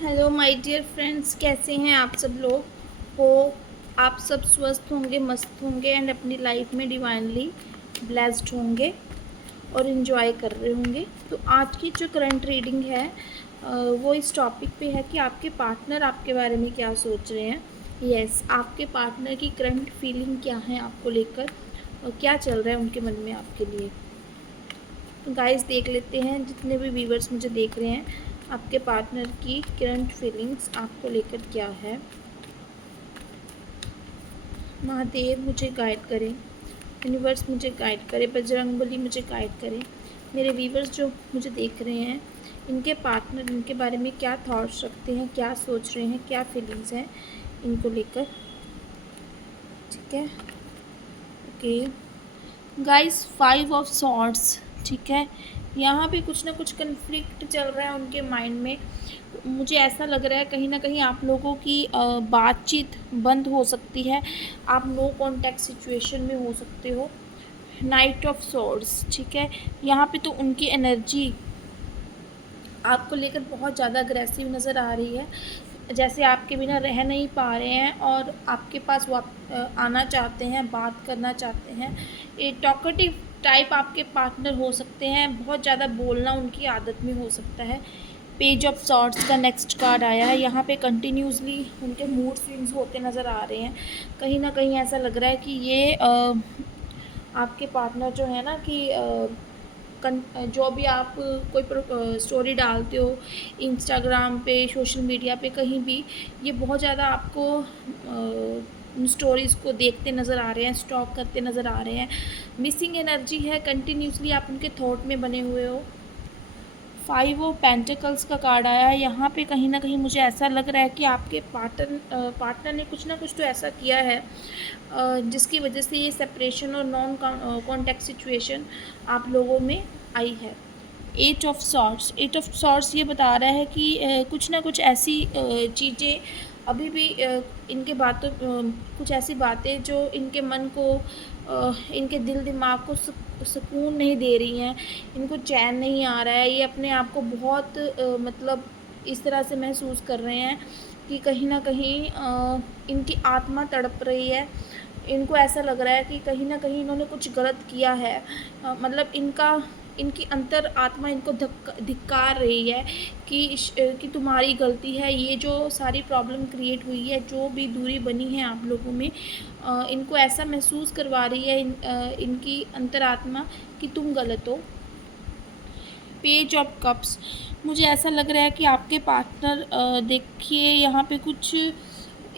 Hello my dear friends, कैसे हैं आप सब लोग। हो आप सब स्वस्थ होंगे, मस्त होंगे एंड अपनी लाइफ में डिवाइनली ब्लेस्ड होंगे और इन्जॉय कर रहे होंगे। तो आज की जो करंट रीडिंग है वो इस टॉपिक पे है कि आपके पार्टनर आपके बारे में क्या सोच रहे हैं। यस, आपके पार्टनर की करंट फीलिंग क्या है आपको लेकर और क्या चल रहा है उनके मन में आपके लिए। तो गाइस देख लेते हैं, जितने भी व्यूवर्स मुझे देख रहे हैं, आपके पार्टनर की करंट फीलिंग्स आपको लेकर क्या है। महादेव मुझे गाइड करें, यूनिवर्स मुझे गाइड करे, बजरंगबली मुझे गाइड करे। मेरे व्यूवर्स जो मुझे देख रहे हैं, इनके पार्टनर इनके बारे में क्या थॉट्स रखते हैं, क्या सोच रहे हैं, क्या फीलिंग्स हैं इनको लेकर। ठीक है, ओके गाइस, 5 ऑफ सॉर्ड्स। ठीक है, यहाँ पे कुछ ना कुछ कन्फ्लिक्ट चल रहा है उनके माइंड में। मुझे ऐसा लग रहा है कहीं ना कहीं आप लोगों की बातचीत बंद हो सकती है, आप नो कॉन्टैक्ट सिचुएशन में हो सकते हो। नाइट ऑफ सॉर्ड्स, ठीक है, यहाँ पे तो उनकी एनर्जी आपको लेकर बहुत ज़्यादा अग्रेसिव नज़र आ रही है, जैसे आपके बिना रह नहीं पा रहे हैं और आपके पास आना चाहते हैं, बात करना चाहते हैं। ये टॉकेटिव टाइप आपके पार्टनर हो सकते हैं, बहुत ज़्यादा बोलना उनकी आदत में हो सकता है। पेज ऑफ सॉर्ड्स का नेक्स्ट कार्ड आया है, यहाँ पे कंटिन्यूसली उनके मूड स्विंग्स होते नज़र आ रहे हैं। कहीं ना कहीं ऐसा लग रहा है कि ये आपके पार्टनर जो है ना कि जो भी आप कोई स्टोरी डालते हो इंस्टाग्राम पे, सोशल मीडिया पे, कहीं भी, ये बहुत ज़्यादा आपको उन स्टोरीज़ को देखते नज़र आ रहे हैं, स्टॉक करते नज़र आ रहे हैं। मिसिंग एनर्जी है, कंटिन्यूसली आप उनके थॉट में बने हुए हो। 5 ऑफ पेंटिकल्स का कार्ड आया है, यहाँ पे कहीं ना कहीं मुझे ऐसा लग रहा है कि आपके पार्टनर ने कुछ ना कुछ तो ऐसा किया है जिसकी वजह से ये सेपरेशन और नॉन कॉन्टैक्ट सिचुएशन आप लोगों में आई है। 8 ऑफ सॉर्ट्स ये बता रहा है कि कुछ ना कुछ ऐसी चीज़ें अभी भी इनके बातों कुछ ऐसी बातें जो इनके मन को इनके दिल दिमाग को सुकून नहीं दे रही हैं, इनको चैन नहीं आ रहा है। ये अपने आप को बहुत मतलब इस तरह से महसूस कर रहे हैं कि कहीं ना कहीं इनकी आत्मा तड़प रही है। इनको ऐसा लग रहा है कि कहीं ना कहीं इन्होंने कुछ गलत किया है, मतलब इनकी अंतर आत्मा इनको धिक्कार रही है कि तुम्हारी गलती है। ये जो सारी प्रॉब्लम क्रिएट हुई है, जो भी दूरी बनी है आप लोगों में, इनको ऐसा महसूस करवा रही है इनकी अंतरात्मा कि तुम गलत हो। पेज ऑफ कप्स, मुझे ऐसा लग रहा है कि आपके पार्टनर देखिए यहाँ पे कुछ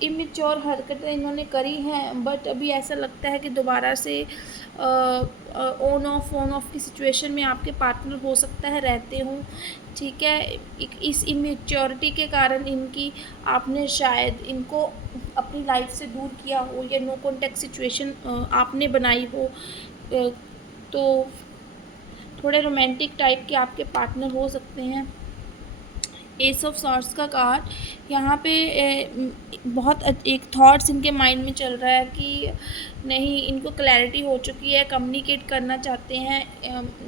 इमेच्योर हरकतें इन्होंने करी हैं, बट अभी ऐसा लगता है कि दोबारा से ऑन ऑफ की सिचुएशन में आपके पार्टनर हो सकता है रहते हों। ठीक है, इस इमेच्योरिटी के कारण इनकी आपने शायद इनको अपनी लाइफ से दूर किया हो, या नो कॉन्टैक्ट सिचुएशन आपने बनाई हो। तो थोड़े रोमांटिक टाइप के आपके पार्टनर हो सकते हैं। एस ऑफ सॉर्ट्स का कार्ड, यहाँ पे बहुत एक थॉट्स इनके माइंड में चल रहा है कि नहीं, इनको क्लैरिटी हो चुकी है, कम्युनिकेट करना चाहते हैं,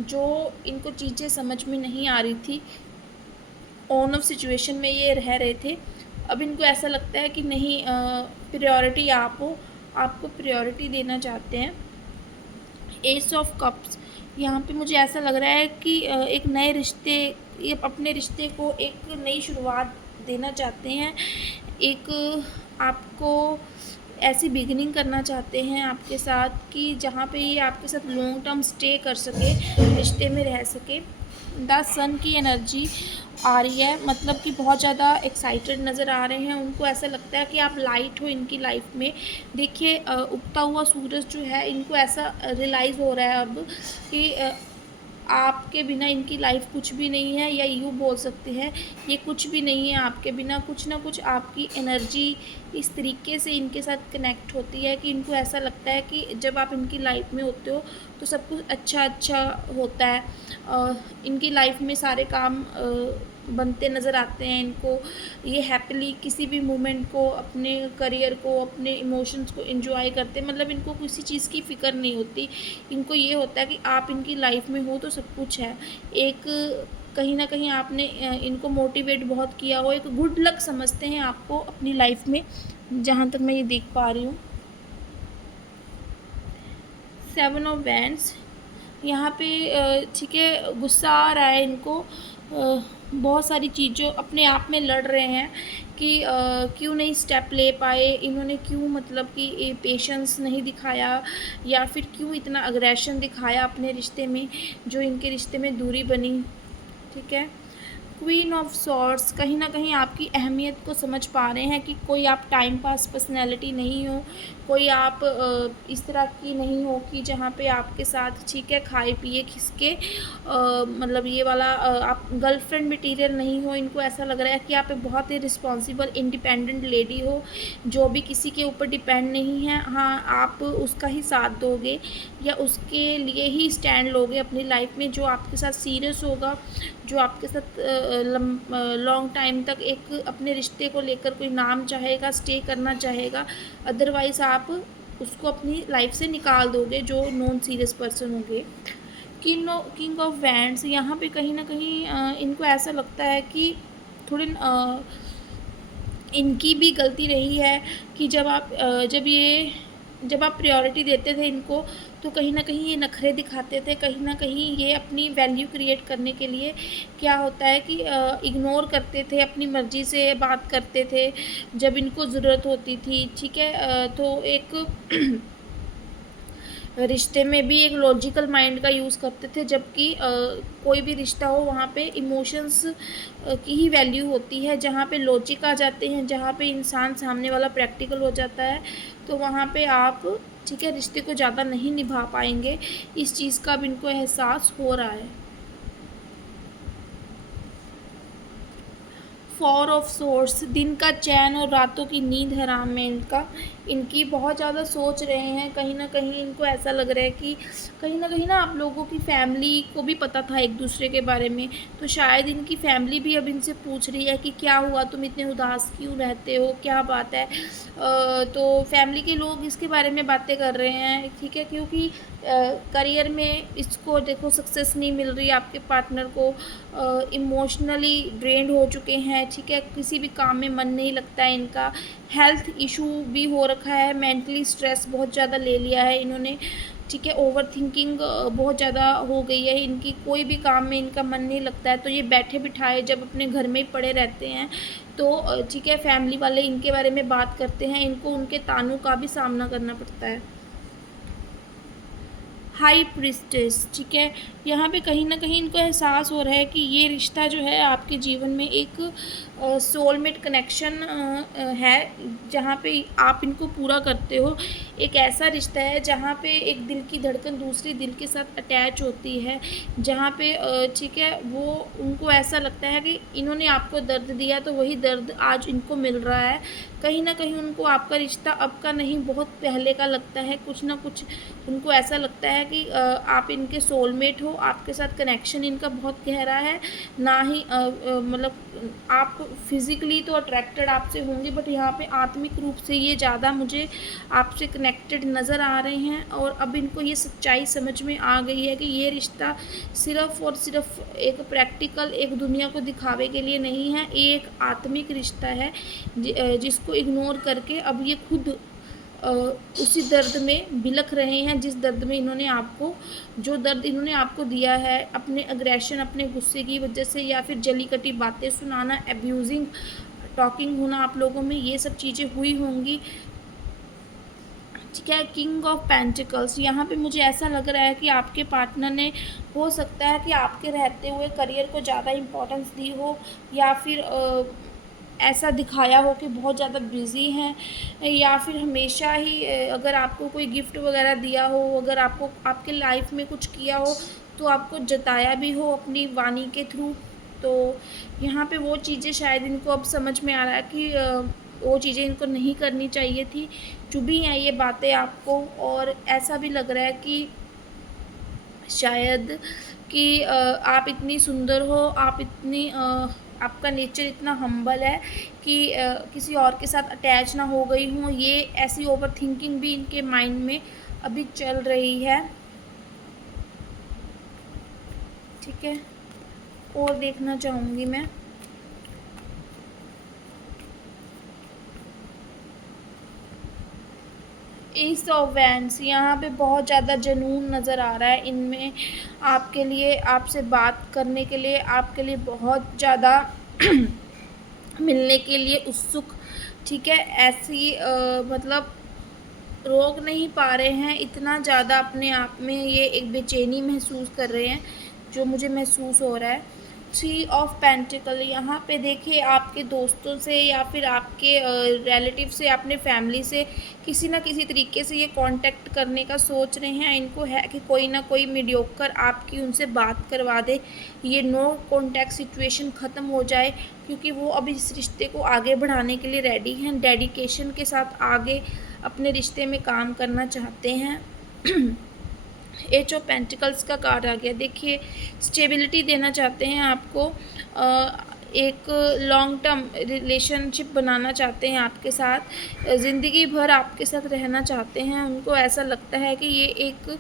जो इनको चीज़ें समझ में नहीं आ रही थी, ऑन ऑफ सिचुएशन में ये रह रहे थे। अब इनको ऐसा लगता है कि नहीं, प्रायोरिटी आप हो, आपको प्रायोरिटी देना चाहते हैं। एस ऑफ कप्स, यहाँ पे मुझे ऐसा लग रहा है कि एक नए रिश्ते, ये अपने रिश्ते को एक नई शुरुआत देना चाहते हैं, एक आपको ऐसी बिगिनिंग करना चाहते हैं आपके साथ कि जहाँ पे ये आपके साथ लॉन्ग टर्म स्टे कर सके, रिश्ते में रह सके। द सन की एनर्जी आ रही है, मतलब कि बहुत ज़्यादा एक्साइटेड नज़र आ रहे हैं। उनको ऐसा लगता है कि आप लाइट हो इनकी लाइफ में। देखिए, उगता हुआ सूरज जो है, इनको ऐसा रियलाइज़ हो रहा है अब कि आपके बिना इनकी लाइफ कुछ भी नहीं है, या यूँ बोल सकते हैं ये कुछ भी नहीं है आपके बिना। कुछ ना कुछ आपकी एनर्जी इस तरीके से इनके साथ कनेक्ट होती है कि इनको ऐसा लगता है कि जब आप इनकी लाइफ में होते हो तो सब कुछ अच्छा अच्छा होता है। इनकी लाइफ में सारे काम बनते नज़र आते हैं इनको। ये हैप्पीली किसी भी मोमेंट को, अपने करियर को, अपने इमोशंस को एंजॉय करते हैं, मतलब इनको किसी चीज़ की फ़िक्र नहीं होती। इनको ये होता है कि आप इनकी लाइफ में हो तो सब कुछ है। एक कहीं न कहीं आपने इनको मोटिवेट बहुत किया हो, एक गुड लक समझते हैं आपको अपनी लाइफ़ में, जहाँ तक मैं ये देख पा रही हूँ। 7 ऑफ वैंड्स यहाँ पे ठीक है, गुस्सा आ रहा है इनको, बहुत सारी चीज़ों अपने आप में लड़ रहे हैं कि क्यों नहीं स्टेप ले पाए इन्होंने, क्यों मतलब कि पेशेंस नहीं दिखाया, या फिर क्यों इतना अग्रेशन दिखाया अपने रिश्ते में, जो इनके रिश्ते में दूरी बनी। ठीक है, क्वीन ऑफ सॉर्ड्स कहीं न कहीं आपकी अहमियत को समझ पा रहे हैं कि कोई आप टाइम पास पर्सनैलिटी नहीं हो, कोई आप इस तरह की नहीं हो कि जहाँ पे आपके साथ ठीक है खाए पिए खिसके मतलब ये वाला आप गर्लफ्रेंड मटीरियल नहीं हो। इनको ऐसा लग रहा है कि आप एक बहुत ही रिस्पॉन्सिबल इंडिपेंडेंट लेडी हो, जो भी किसी के ऊपर डिपेंड नहीं है। हाँ, आप उसका ही साथ दोगे या उसके लिए ही स्टैंड लोगे अपनी लाइफ में, जो आपके साथ सीरियस होगा, जो आपके साथ लॉन्ग टाइम तक एक अपने रिश्ते को लेकर कोई नाम चाहेगा, स्टे करना चाहेगा। अदरवाइज़ आप उसको अपनी लाइफ से निकाल दोगे, जो नॉन सीरियस पर्सन होंगे। किंग ऑफ वैंड्स यहाँ पे कहीं ना कहीं इनको ऐसा लगता है कि थोड़े इनकी भी गलती रही है कि जब आप प्रायोरिटी देते थे इनको, तो कहीं न कहीं ये नखरे दिखाते थे, कहीं न कहीं ये अपनी वैल्यू क्रिएट करने के लिए क्या होता है कि इग्नोर करते थे, अपनी मर्ज़ी से बात करते थे जब इनको ज़रूरत होती थी। ठीक है, तो एक रिश्ते में भी एक लॉजिकल माइंड का यूज़ करते थे, जबकि कोई भी रिश्ता हो वहाँ पे इमोशंस की ही वैल्यू होती है। जहाँ पे लॉजिक आ जाते हैं, जहाँ पे इंसान सामने वाला प्रैक्टिकल हो जाता है, तो वहाँ पे आप ठीक है रिश्ते को ज़्यादा नहीं निभा पाएंगे। इस चीज़ का अब इनको एहसास हो रहा है। 4 ऑफ सोर्स दिन का चैन और रातों की नींद हराम में इनकी बहुत ज़्यादा सोच रहे हैं। कहीं न कहीं इनको ऐसा लग रहा है कि कहीं न कहीं ना आप लोगों की फैमिली को भी पता था एक दूसरे के बारे में, तो शायद इनकी फैमिली भी अब इनसे पूछ रही है कि क्या हुआ, तुम इतने उदास क्यों रहते हो, क्या बात है। तो फैमिली के लोग इसके बारे में बातें कर रहे हैं। ठीक है, क्योंकि करियर में इसको देखो सक्सेस नहीं मिल रही, आपके पार्टनर को इमोशनली ड्रेन्ड हो चुके हैं। ठीक है, किसी भी काम में मन नहीं लगता है इनका, हेल्थ इशू भी हो रखा है, मेंटली स्ट्रेस बहुत ज़्यादा ले लिया है इन्होंने। ठीक है, ओवर थिंकिंग बहुत ज़्यादा हो गई है इनकी, कोई भी काम में इनका मन नहीं लगता है। तो ये बैठे बिठाए जब अपने घर में ही पड़े रहते हैं, तो ठीक है फैमिली वाले इनके बारे में बात करते हैं, इनको उनके तानों का भी सामना करना पड़ता है। हाई प्रिस्टेस ठीक है, यहाँ पे कहीं ना कहीं इनको एहसास हो रहा है कि ये रिश्ता जो है आपके जीवन में एक सोलमेट कनेक्शन है, जहाँ पे आप इनको पूरा करते हो। एक ऐसा रिश्ता है जहाँ पे एक दिल की धड़कन दूसरे दिल के साथ अटैच होती है, जहाँ पे ठीक है वो उनको ऐसा लगता है कि इन्होंने आपको दर्द दिया तो वही दर्द आज इनको मिल रहा है। कहीं ना कहीं उनको आपका रिश्ता अब का नहीं बहुत पहले का लगता है, कुछ ना कुछ उनको ऐसा लगता है कि आप इनके सोलमेट हो, आपके साथ कनेक्शन इनका बहुत गहरा है। ना ही मतलब आप फिज़िकली तो अट्रैक्टेड आपसे होंगे, बट यहाँ पे आत्मिक रूप से ये ज़्यादा मुझे आपसे कनेक्टेड नज़र आ रहे हैं। और अब इनको ये सच्चाई समझ में आ गई है कि ये रिश्ता सिर्फ़ और सिर्फ एक प्रैक्टिकल एक दुनिया को दिखावे के लिए नहीं है, ये एक आत्मिक रिश्ता है जिसको इग्नोर करके अब ये खुद उसी दर्द में बिलख रहे हैं, जिस दर्द में इन्होंने आपको जो दर्द इन्होंने आपको दिया है अपने अग्रेशन, अपने गुस्से की वजह से, या फिर जली कटी बातें सुनाना, एब्यूजिंग टॉकिंग होना आप लोगों में, ये सब चीज़ें हुई होंगी। ठीक है, किंग ऑफ पेंटिकल्स यहाँ पे मुझे ऐसा लग रहा है कि आपके पार्टनर ने हो सकता है कि आपके रहते हुए करियर को ज़्यादा इम्पोर्टेंस दी हो, या फिर ऐसा दिखाया हो कि बहुत ज़्यादा बिज़ी हैं, या फिर हमेशा ही अगर आपको कोई गिफ्ट वगैरह दिया हो, अगर आपको आपके लाइफ में कुछ किया हो तो आपको जताया भी हो अपनी वाणी के थ्रू। तो यहाँ पे वो चीज़ें शायद इनको अब समझ में आ रहा है कि वो चीज़ें इनको नहीं करनी चाहिए थी। चुभी हैं ये बातें आपको, और ऐसा भी लग रहा है कि शायद कि आप इतनी सुंदर हो, आप इतनी आपका नेचर इतना हम्बल है कि किसी और के साथ अटैच ना हो गई हूँ, ये ऐसी ओवर थिंकिंग भी इनके माइंड में अभी चल रही है। ठीक है, और देखना चाहूँगी मैं। एस ऑफ वैंड्स, यहाँ पे बहुत ज़्यादा जुनून नज़र आ रहा है इनमें, आपके लिए, आपसे बात करने के लिए, आपके लिए बहुत ज़्यादा मिलने के लिए उत्सुक, ठीक है। ऐसी मतलब रोक नहीं पा रहे हैं, इतना ज़्यादा अपने आप में ये एक बेचैनी महसूस कर रहे हैं, जो मुझे महसूस हो रहा है। थ्री ऑफ पेंटिकल, यहाँ पे देखिए आपके दोस्तों से या फिर आपके रिलेटिव से, अपने फैमिली से किसी ना किसी तरीके से ये कांटेक्ट करने का सोच रहे हैं। इनको है कि कोई ना कोई मीडियोकर आपकी उनसे बात करवा दे, ये नो कांटेक्ट सिचुएशन ख़त्म हो जाए, क्योंकि वो अब इस रिश्ते को आगे बढ़ाने के लिए रेडी हैं, डेडिकेशन के साथ आगे अपने रिश्ते में काम करना चाहते हैं। एच ऑफ पेंटिकल्स का कार्ड आ गया। देखिए स्टेबिलिटी देना चाहते हैं आपको, एक लॉन्ग टर्म रिलेशनशिप बनाना चाहते हैं आपके साथ, ज़िंदगी भर आपके साथ रहना चाहते हैं। उनको ऐसा लगता है कि ये एक,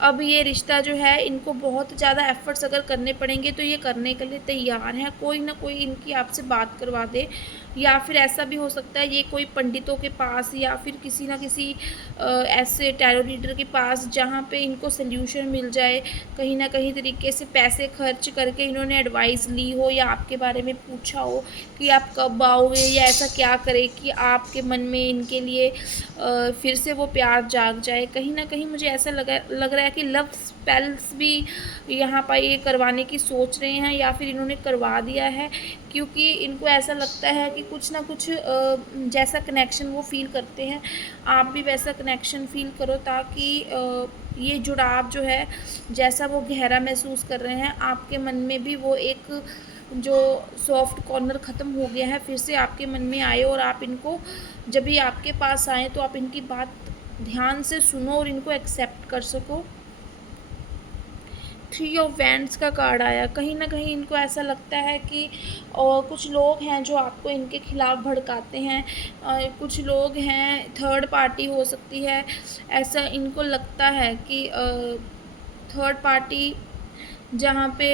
अब ये रिश्ता जो है, इनको बहुत ज़्यादा एफ़र्ट्स अगर करने पड़ेंगे तो ये करने के लिए तैयार हैं। कोई ना कोई इनकी आपसे बात करवा दे, या फिर ऐसा भी हो सकता है ये कोई पंडितों के पास या फिर किसी ना किसी ऐसे टैरो रीडर के पास जहाँ पे इनको सल्यूशन मिल जाए, कहीं ना कहीं तरीके से पैसे खर्च करके इन्होंने एडवाइस ली हो या आपके बारे में पूछा हो कि आप कब आओगे, या ऐसा क्या करें कि आपके मन में इनके लिए फिर से वो प्यार जाग जाए। कहीं ना कहीं मुझे ऐसा लग रहा है कि लव स्पेल्स भी यहाँ पर ये करवाने की सोच रहे हैं, या फिर इन्होंने करवा दिया है, क्योंकि इनको ऐसा लगता है कि कुछ ना कुछ जैसा कनेक्शन वो फ़ील करते हैं, आप भी वैसा कनेक्शन फ़ील करो, ताकि ये जुड़ाव जो है, जैसा वो गहरा महसूस कर रहे हैं, आपके मन में भी वो एक जो सॉफ्ट कॉर्नर ख़त्म हो गया है, फिर से आपके मन में आए, और आप इनको जब भी आपके पास आएँ तो आप इनकी बात ध्यान से सुनो और इनको एक्सेप्ट कर सको। थ्री ऑफ वैंड्स का कार्ड आया। कहीं ना कहीं इनको ऐसा लगता है कि कुछ लोग हैं जो आपको इनके खिलाफ़ भड़काते हैं, कुछ लोग हैं, थर्ड पार्टी हो सकती है, ऐसा इनको लगता है कि थर्ड पार्टी जहाँ पे